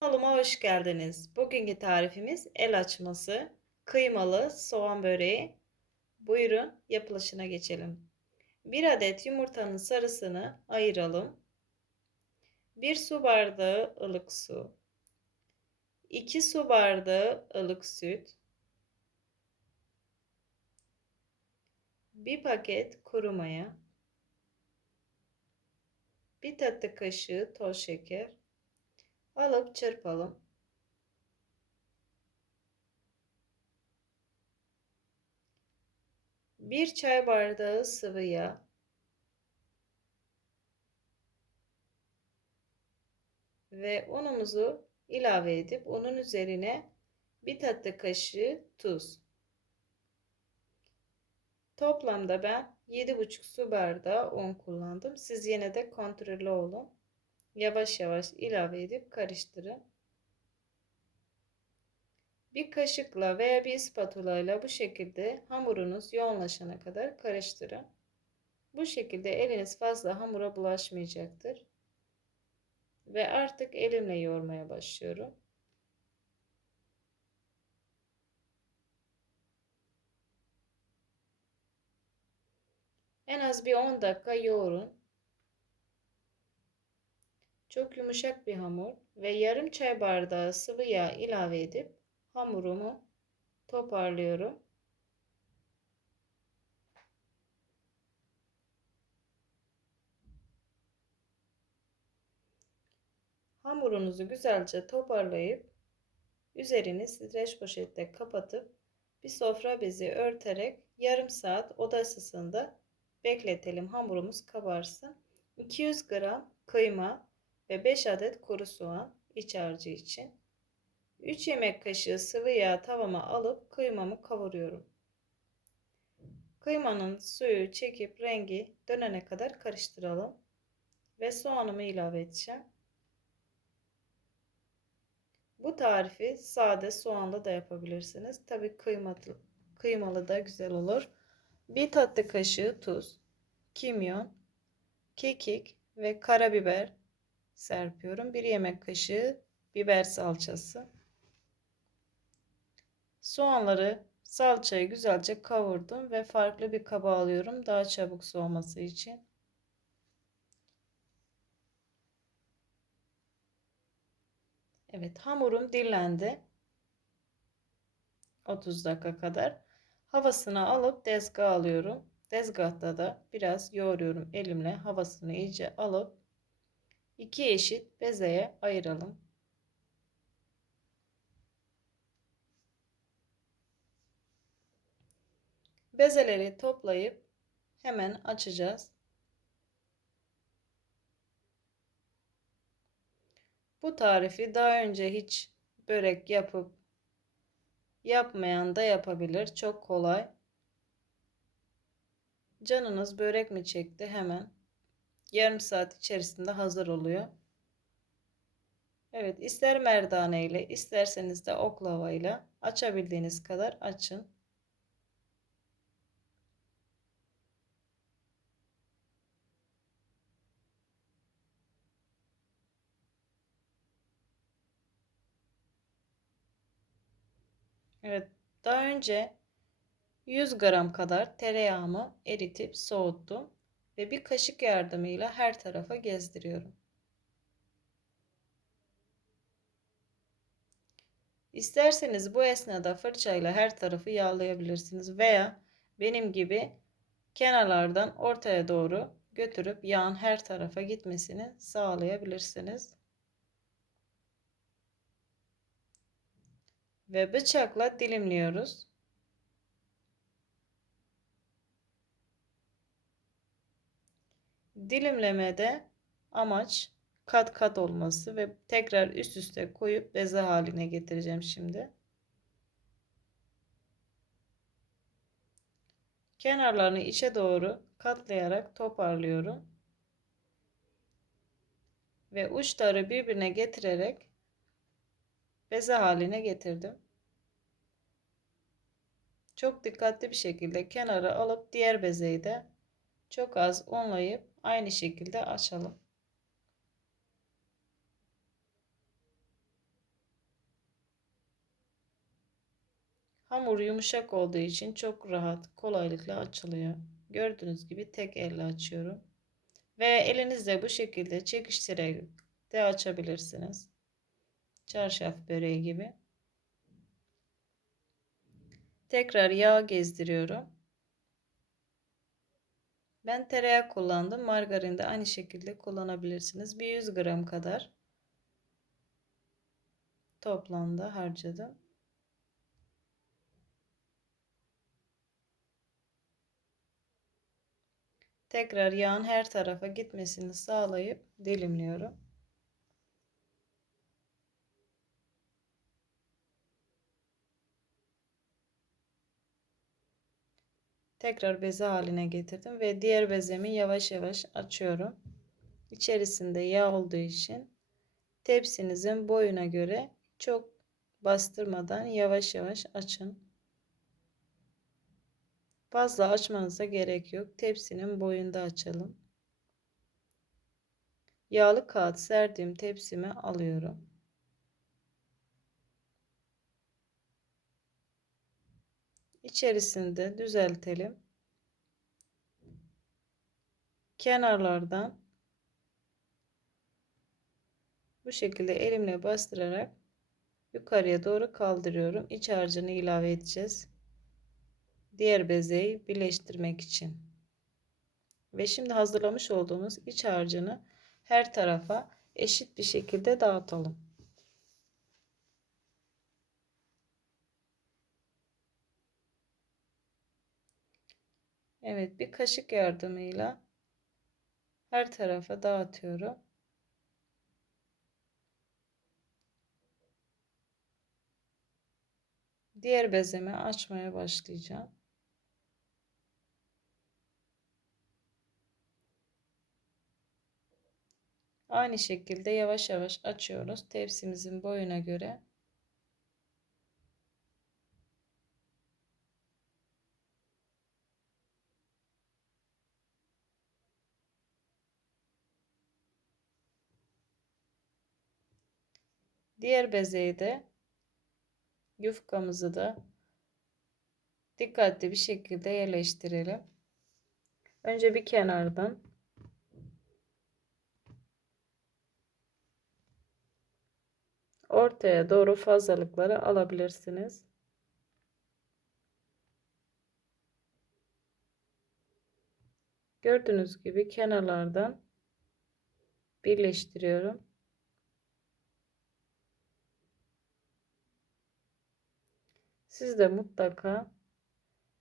Kanalıma hoş geldiniz. Bugünkü tarifimiz el açması, kıymalı soğan böreği. Buyurun yapılışına geçelim. 1 adet yumurtanın sarısını ayıralım. 1 su bardağı ılık su. 2 su bardağı ılık süt. 1 paket kuru maya. 1 tatlı kaşığı toz şeker alıp çırpalım. Bir çay bardağı sıvı yağ. Ve unumuzu ilave edip unun üzerine bir tatlı kaşığı tuz. Toplamda ben 7,5 su bardağı un kullandım. Siz yine de kontrollü olun yavaş yavaş ilave edip karıştırın. Bir kaşıkla veya bir spatula ile bu şekilde hamurunuz yoğunlaşana kadar karıştırın. Bu şekilde eliniz fazla hamura bulaşmayacaktır. Ve artık elimle yoğurmaya başlıyorum. En az bir 10 dakika yoğurun. Çok yumuşak bir hamur ve yarım çay bardağı sıvı yağ ilave edip hamurumu toparlıyorum. Hamurunuzu güzelce toparlayıp üzerini streç poşetle kapatıp bir sofra bezi örterek yarım saat oda ısısında bekletelim. Hamurumuz kabarsın. 200 gram kıyma, ve 5 adet kuru soğan iç harcı için. 3 yemek kaşığı sıvı yağ tavama alıp kıymamı kavuruyorum. Kıymanın suyu çekip rengi dönene kadar karıştıralım. Ve soğanımı ilave edeceğim. Bu tarifi sade soğanlı da yapabilirsiniz. Tabi kıymalı, kıymalı da güzel olur. Bir tatlı kaşığı tuz, kimyon, kekik ve karabiber serpiyorum. Bir yemek kaşığı biber salçası. Soğanları salçayı güzelce kavurdum ve farklı bir kaba alıyorum daha çabuk soğuması için. Evet hamurum dinlendi. 30 dakika kadar. Havasını alıp tezgah alıyorum. Tezgahta da biraz yoğuruyorum elimle havasını iyice alıp iki eşit bezeye ayıralım. Bezeleri toplayıp hemen açacağız. Bu tarifi daha önce hiç börek yapıp yapmayan da yapabilir. Çok kolay. Canınız börek mi çekti? Hemen yarım saat içerisinde hazır oluyor. Evet ister merdane ile isterseniz de oklava ile açabildiğiniz kadar açın. Evet daha önce 100 gram kadar tereyağımı eritip soğuttum ve bir kaşık yardımıyla her tarafa gezdiriyorum. İsterseniz bu esnada fırçayla her tarafı yağlayabilirsiniz veya benim gibi kenarlardan ortaya doğru götürüp yağın her tarafa gitmesini sağlayabilirsiniz. Ve bıçakla dilimliyoruz. Dilimlemede amaç kat kat olması ve tekrar üst üste koyup beze haline getireceğim şimdi. Kenarlarını içe doğru katlayarak toparlıyorum. Ve uçları birbirine getirerek beze haline getirdim. Çok dikkatli bir şekilde kenara alıp diğer bezeyi de çok az unlayıp Aynı şekilde açalım. Hamur yumuşak olduğu için çok rahat, kolaylıkla açılıyor. Gördüğünüz gibi tek elle açıyorum. Ve elinizle bu şekilde çekiştirerek de açabilirsiniz. Çarşaf böreği gibi. Tekrar yağ gezdiriyorum. Ben tereyağı kullandım. Margarin de aynı şekilde kullanabilirsiniz. Bir 100 gram kadar toplamda harcadım. Tekrar yağın her tarafa gitmesini sağlayıp dilimliyorum. Tekrar beze haline getirdim ve diğer bezemi yavaş yavaş açıyorum. İçerisinde yağ olduğu için tepsinizin boyuna göre çok bastırmadan yavaş yavaş açın. Fazla açmanıza gerek yok. Tepsinin boyunda açalım. Yağlı kağıt serdiğim tepsimi alıyorum. İçerisinde düzeltelim. Kenarlardan bu şekilde elimle bastırarak yukarıya doğru kaldırıyorum. İç harcını ilave edeceğiz. Diğer bezeyi birleştirmek için. Ve şimdi hazırlamış olduğumuz iç harcını her tarafa eşit bir şekilde dağıtalım. Evet bir kaşık yardımıyla her tarafa dağıtıyorum. Diğer bezemi açmaya başlayacağım. Aynı şekilde yavaş yavaş açıyoruz. Tepsimizin boyuna göre. Diğer bezeyi de yufkamızı da dikkatli bir şekilde yerleştirelim. Önce bir kenardan ortaya doğru fazlalıkları alabilirsiniz. Gördüğünüz gibi kenarlardan birleştiriyorum. Siz de mutlaka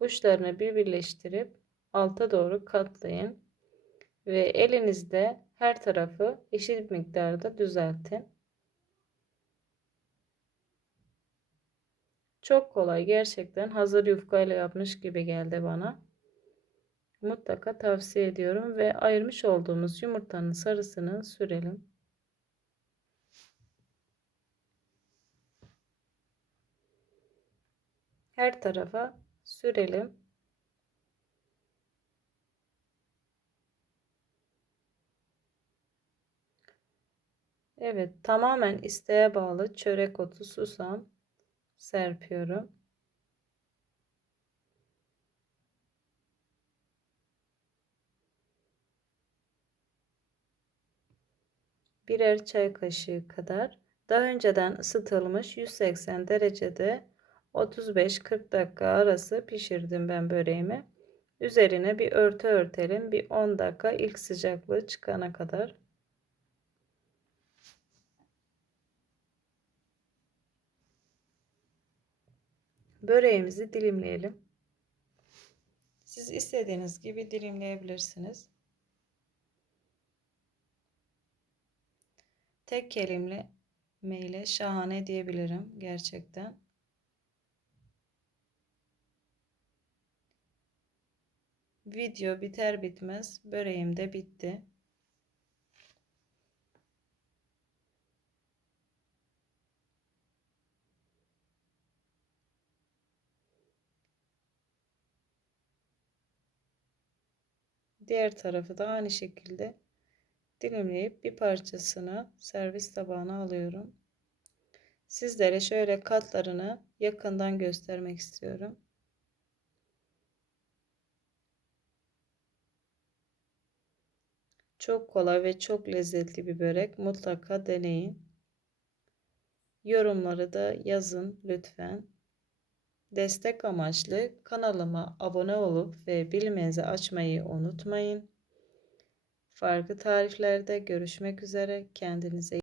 uçlarını bir birleştirip alta doğru katlayın ve elinizde her tarafı eşit miktarda düzeltin. Çok kolay gerçekten hazır yufkayla yapmış gibi geldi bana. Mutlaka tavsiye ediyorum ve ayırmış olduğumuz yumurtanın sarısını sürelim. Her tarafa sürelim. Evet, tamamen isteğe bağlı çörek otu, susam serpiyorum. Birer çay kaşığı kadar daha önceden ısıtılmış 180 derecede 35-40 dakika arası pişirdim ben böreğimi. Üzerine bir örtü örtelim. Bir 10 dakika ilk sıcaklığı çıkana kadar. Böreğimizi dilimleyelim. Siz istediğiniz gibi dilimleyebilirsiniz. Tek kelime ile şahane diyebilirim gerçekten. Video biter bitmez böreğim de bitti. Diğer tarafı da aynı şekilde dilimleyip bir parçasını servis tabağına alıyorum. Sizlere şöyle katlarını yakından göstermek istiyorum. Çok kolay ve çok lezzetli bir börek. Mutlaka deneyin. Yorumları da yazın lütfen. Destek amaçlı kanalıma abone olup ve bilmenizi açmayı unutmayın. Farklı tariflerde görüşmek üzere. Kendinize